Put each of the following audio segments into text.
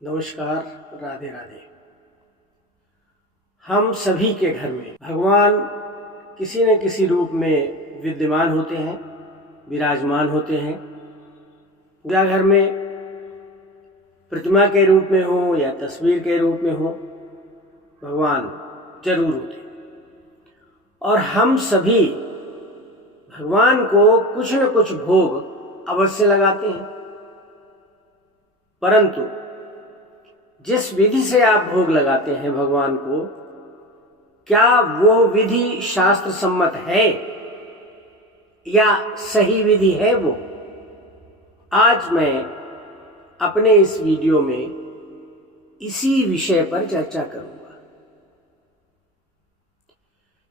नमस्कार, राधे राधे। हम सभी के घर में भगवान किसी न किसी रूप में विद्यमान होते हैं, विराजमान होते हैं। पूजा घर में प्रतिमा के रूप में हो या तस्वीर के रूप में हो, भगवान जरूर होते हैं। और हम सभी भगवान को कुछ न कुछ भोग अवश्य लगाते हैं, परंतु जिस विधि से आप भोग लगाते हैं भगवान को, क्या वो विधि शास्त्र सम्मत है या सही विधि है? वो आज मैं अपने इस वीडियो में इसी विषय पर चर्चा करूंगा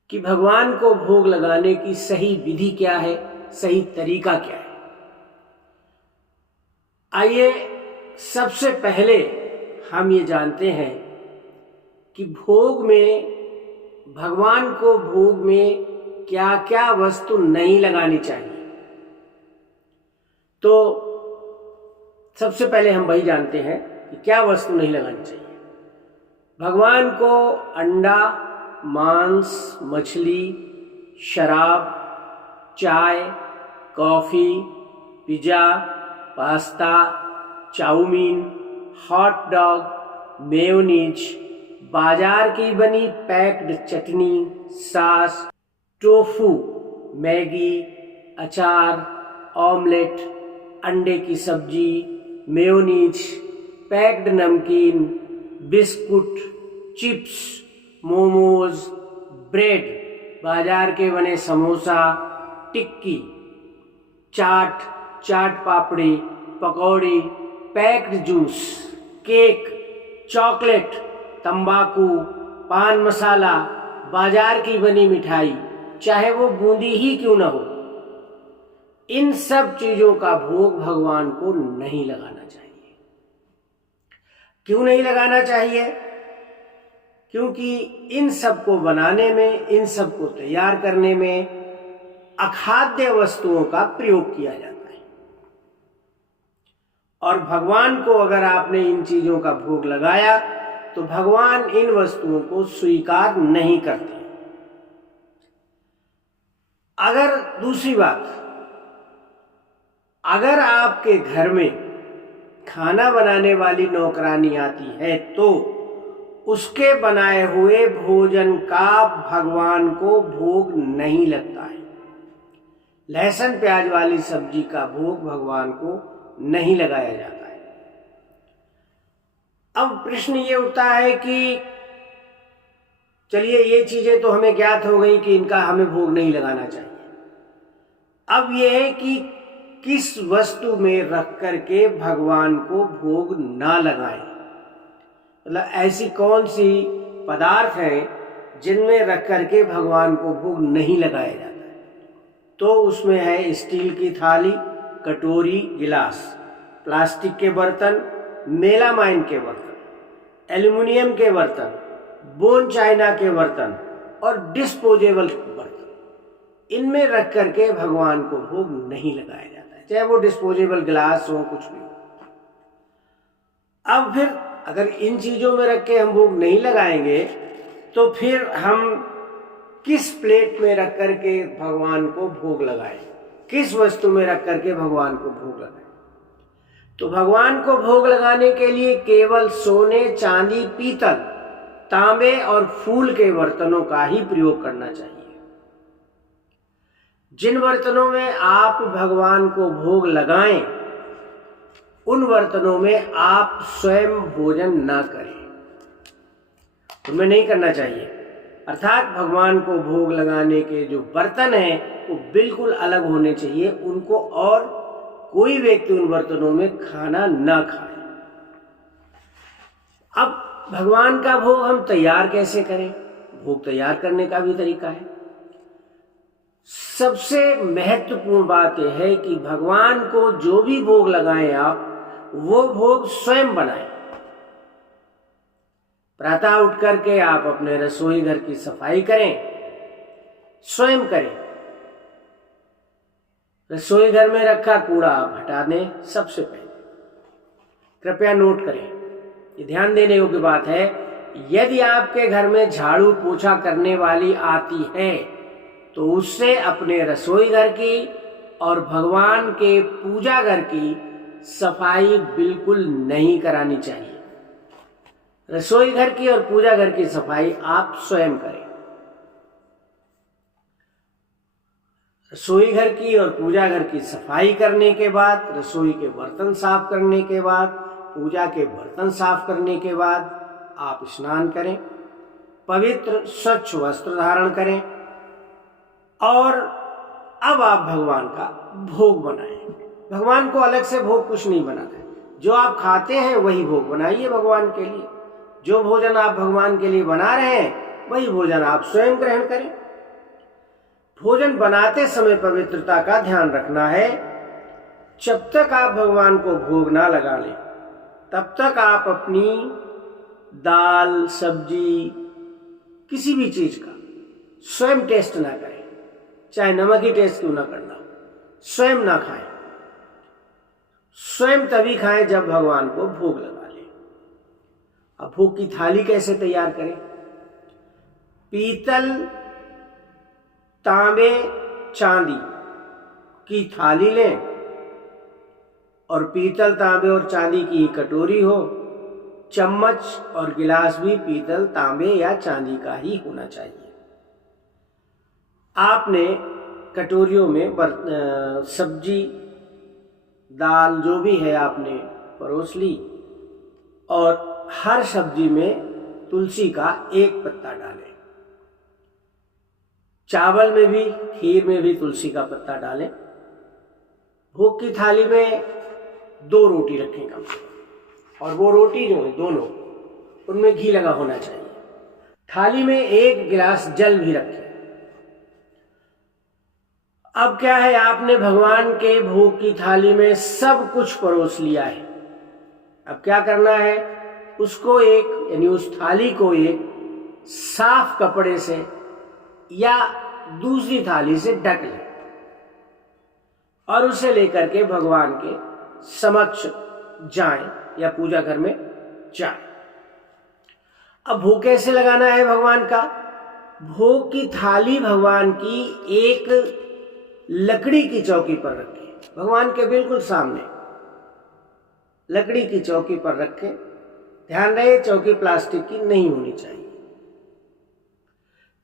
कि भगवान को भोग लगाने की सही विधि क्या है, सही तरीका क्या है। आइए सबसे पहले हम ये जानते हैं कि भोग में, भगवान को भोग में क्या क्या वस्तु नहीं लगानी चाहिए। तो सबसे पहले हम वही जानते हैं कि क्या वस्तु नहीं लगानी चाहिए। भगवान को अंडा, मांस, मछली, शराब, चाय, coffee, pizza, pasta, chowmein, hot dog, mayonnaise, बाजार की बनी packed chutney, sauce, tofu, Maggi, अचार, ऑमलेट, अंडे की सब्जी, mayonnaise, packed namkeen, biscuit, chips, momos, bread, बाजार के बने samosa, tikki, chaat, chaat papdi, pakodi, packed juice, cake, chocolate, तंबाकू, पान मसाला, बाजार की बनी मिठाई, चाहे वो बूंदी ही क्यों ना हो, इन सब चीजों का भोग भगवान को नहीं लगाना चाहिए। क्यों नहीं लगाना चाहिए? क्योंकि इन सब को बनाने में, इन सब को तैयार करने में अखाद्य वस्तुओं का प्रयोग किया जाता है। और भगवान को अगर आपने इन चीजों का भोग लगाया तो भगवान इन वस्तुओं को स्वीकार नहीं करते। अगर दूसरी बात, अगर आपके घर में खाना बनाने वाली नौकरानी आती है तो उसके बनाए हुए भोजन का भगवान को भोग नहीं लगता है। लहसुन प्याज वाली सब्जी का भोग भगवान को नहीं लगाया जाता है। अब प्रश्न ये उठता है कि चलिए ये चीजें तो हमें ज्ञात हो गई कि इनका हमें भोग नहीं लगाना चाहिए। अब यह है कि किस वस्तु में रख करके भगवान को भोग ना लगाएं। मतलब ऐसी कौन सी पदार्थ हैं जिनमें रख करके भगवान को भोग नहीं लगाया जाता है। तो उसमें है स्टील की थाली, कटोरी, गिलास, प्लास्टिक के बर्तन, मेलामाइन के बर्तन, एल्युमिनियम के बर्तन, बोन चाइना के बर्तन और डिस्पोजेबल बर्तन। इनमें रख करके भगवान को भोग नहीं लगाया जाता है, चाहे वो डिस्पोजेबल गिलास हो, कुछ भी हो। अब फिर अगर इन चीजों में रख के हम भोग नहीं लगाएंगे तो फिर हम किस प्लेट में रख करके भगवान को भोग लगाएं, किस वस्तु में रख करके भगवान को भोग लगाएं। तो भगवान को भोग लगाने के लिए केवल सोने, चांदी, पीतल, तांबे और फूल के बर्तनों का ही प्रयोग करना चाहिए। जिन बर्तनों में आप भगवान को भोग लगाएं उन बर्तनों में आप स्वयं भोजन ना करें, उनमें नहीं करना चाहिए। अर्थात भगवान को भोग लगाने के जो बर्तन हैं वो बिल्कुल अलग होने चाहिए उनको, और कोई व्यक्ति उन बर्तनों में खाना ना खाए। अब भगवान का भोग हम तैयार कैसे करें? भोग तैयार करने का भी तरीका है। सबसे महत्वपूर्ण बात यह है कि भगवान को जो भी भोग लगाएं आप, वो भोग स्वयं बनाएं। प्रातः उठ करके आप अपने रसोई घर की सफाई करें, स्वयं करें। रसोई घर में रखा कूड़ा आप हटा दें सबसे पहले। कृपया नोट करें, ये ध्यान देने योग्य बात है। यदि आपके घर में झाड़ू पोछा करने वाली आती है तो उससे अपने रसोई घर की और भगवान के पूजा घर की सफाई बिल्कुल नहीं करानी चाहिए। रसोई घर की और पूजा घर की सफाई आप स्वयं करें। रसोई घर की और पूजा घर की सफाई करने के बाद, रसोई के बर्तन साफ करने के बाद, पूजा के बर्तन साफ करने के बाद आप स्नान करें, पवित्र स्वच्छ वस्त्र धारण करें और अब आप भगवान का भोग बनाएं। भगवान को अलग से भोग कुछ नहीं बनाना है। जो आप खाते हैं वही भोग बनाइए भगवान के लिए। जो भोजन आप भगवान के लिए बना रहे हैं वही भोजन आप स्वयं ग्रहण करें। भोजन बनाते समय पवित्रता का ध्यान रखना है। जब तक आप भगवान को भोग ना लगा लें तब तक आप अपनी दाल सब्जी किसी भी चीज का स्वयं टेस्ट ना करें, चाहे नमक ही टेस्ट क्यों ना करना हो, स्वयं ना खाएं। स्वयं तभी खाएं जब भगवान को भोग लगा लें। अब भोग की थाली कैसे तैयार करें? पीतल, तांबे, चांदी की थाली लें और पीतल, तांबे और चांदी की कटोरी हो। चम्मच और गिलास भी पीतल, तांबे या चांदी का ही होना चाहिए। आपने कटोरियों में सब्जी, दाल जो भी है आपने परोस ली और हर सब्जी में तुलसी का एक पत्ता डालें। चावल में भी, खीर में भी तुलसी का पत्ता डालें। भोग की थाली में 2 रोटी रखें कम से कम, और वो रोटी जो है दोनों, उनमें घी लगा होना चाहिए। थाली में 1 गिलास जल भी रखें। अब क्या है, आपने भगवान के भोग की थाली में सब कुछ परोस लिया है। अब क्या करना है, उसको यानी उस थाली को एक साफ कपड़े से या दूसरी थाली से ढक लें और उसे लेकर के भगवान के समक्ष जाएं या पूजा घर में जाएं। अब भोग कैसे लगाना है भगवान का? भोग की थाली भगवान की एक लकड़ी की चौकी पर रखें। भगवान के बिल्कुल सामने लकड़ी की चौकी पर रखें। ध्यान रहे, चौकी प्लास्टिक की नहीं होनी चाहिए।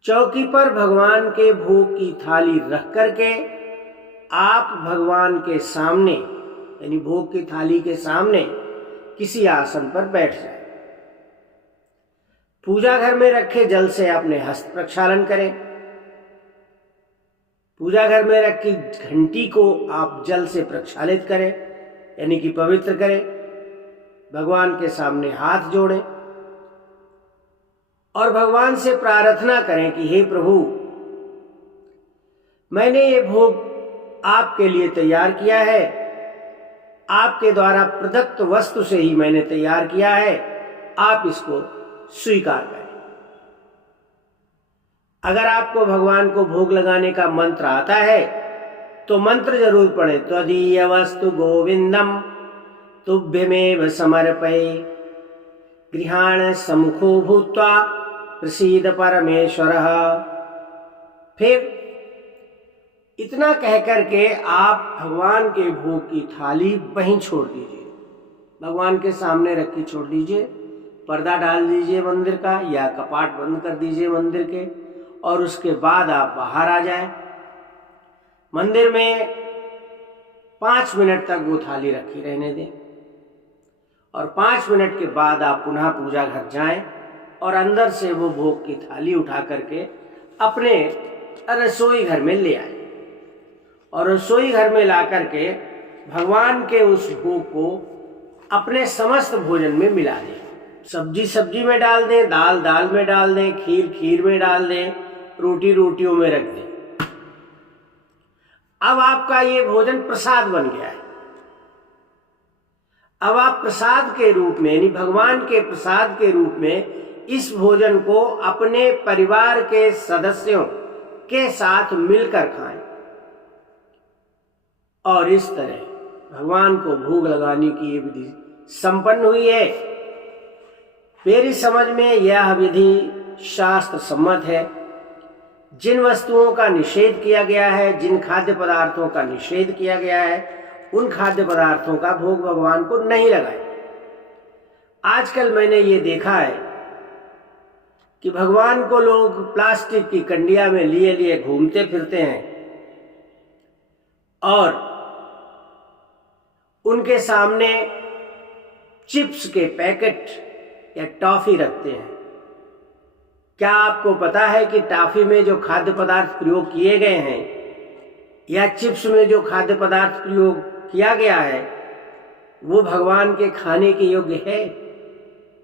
चौकी पर भगवान के भोग की थाली रख करके आप भगवान के सामने, यानी भोग की थाली के सामने किसी आसन पर बैठ जाए। पूजा घर में रखे जल से अपने हस्त प्रक्षालन करें। पूजा घर में रखी घंटी को आप जल से प्रक्षालित करें, यानी कि पवित्र करें। भगवान के सामने हाथ जोड़ें और भगवान से प्रार्थना करें कि हे प्रभु, मैंने ये भोग आपके लिए तैयार किया है। आपके द्वारा प्रदत्त वस्तु से ही मैंने तैयार किया है। आप इसको स्वीकार करें। अगर आपको भगवान को भोग लगाने का मंत्र आता है तो मंत्र जरूर पढ़े। त्वदीय वस्तु गोविंदम तुभ्यमेव समर्पये गृहाण सम्मुखो भूत्वा प्रसीद परमेश्वरः। फिर इतना कहकर के आप भगवान के भोग की थाली वहीं छोड़ दीजिए। भगवान के सामने रखी छोड़ दीजिए। पर्दा डाल दीजिए मंदिर का, या कपाट बंद कर दीजिए मंदिर के, और उसके बाद आप बाहर आ जाएं। मंदिर में 5 मिनट तक वो थाली रखी रहने दें और 5 मिनट के बाद आप पुनः पूजा घर जाएं और अंदर से वो भोग की थाली उठा करके अपने रसोई घर में ले आए और रसोई घर में ला करके भगवान के उस भोग को अपने समस्त भोजन में मिला दें। सब्जी सब्जी में डाल दें, दाल दाल में डाल दें, खीर खीर में डाल दें, रोटी रोटियों में रख दें। अब आपका ये भोजन प्रसाद बन गया है। अब आप प्रसाद के रूप में, यानी भगवान के प्रसाद के रूप में इस भोजन को अपने परिवार के सदस्यों के साथ मिलकर खाएं। और इस तरह भगवान को भोग लगाने की ये विधि संपन्न हुई है। मेरी समझ में यह विधि शास्त्र सम्मत है। जिन वस्तुओं का निषेध किया गया है, जिन खाद्य पदार्थों का निषेध किया गया है, उन खाद्य पदार्थों का भोग भगवान को नहीं लगाए। आजकल मैंने ये देखा है कि भगवान को लोग प्लास्टिक की कंडिया में लिए लिए घूमते फिरते हैं और उनके सामने चिप्स के पैकेट या टॉफी रखते हैं। क्या आपको पता है कि टॉफी में जो खाद्य पदार्थ प्रयोग किए गए हैं या चिप्स में जो खाद्य पदार्थ प्रयोग किया गया है वो भगवान के खाने के योग्य है?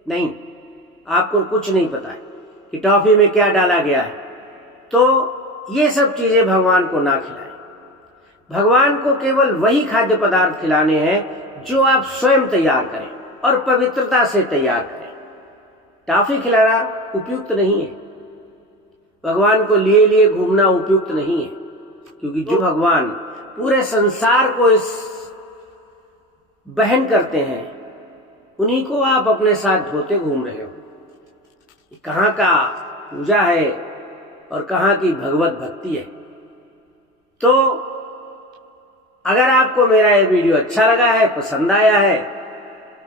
नहीं, आपको कुछ नहीं पता है कि टॉफी में क्या डाला गया है। तो ये सब चीजें भगवान को ना खिलाएं। भगवान को केवल वही खाद्य पदार्थ खिलाने हैं जो आप स्वयं तैयार करें और पवित्रता से तैयार करें। टॉफी खिलाना उपयुक्त नहीं है, भगवान को लिए लिए घूमना उपयुक्त नहीं है, क्योंकि जो भगवान पूरे संसार को इस बहन करते हैं उन्हीं को आप अपने साथ ढोते घूम रहे हो। कहाँ का पूजा है और कहाँ की भगवत भक्ति है। तो अगर आपको मेरा ये वीडियो अच्छा लगा है, पसंद आया है,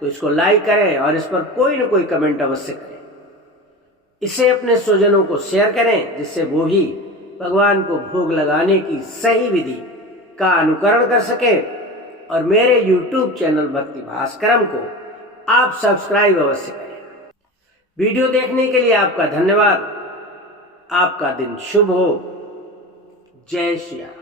तो इसको लाइक करें और इस पर कोई ना कोई कमेंट अवश्य करें। इसे अपने स्वजनों को शेयर करें जिससे वो भी भगवान को भोग लगाने की सही विधि का अनुकरण कर सके। और मेरे YouTube चैनल भक्ति भास्करम को आप सब्सक्राइब अवश्य करें। वीडियो देखने के लिए आपका धन्यवाद। आपका दिन शुभ हो। जय श्री राम।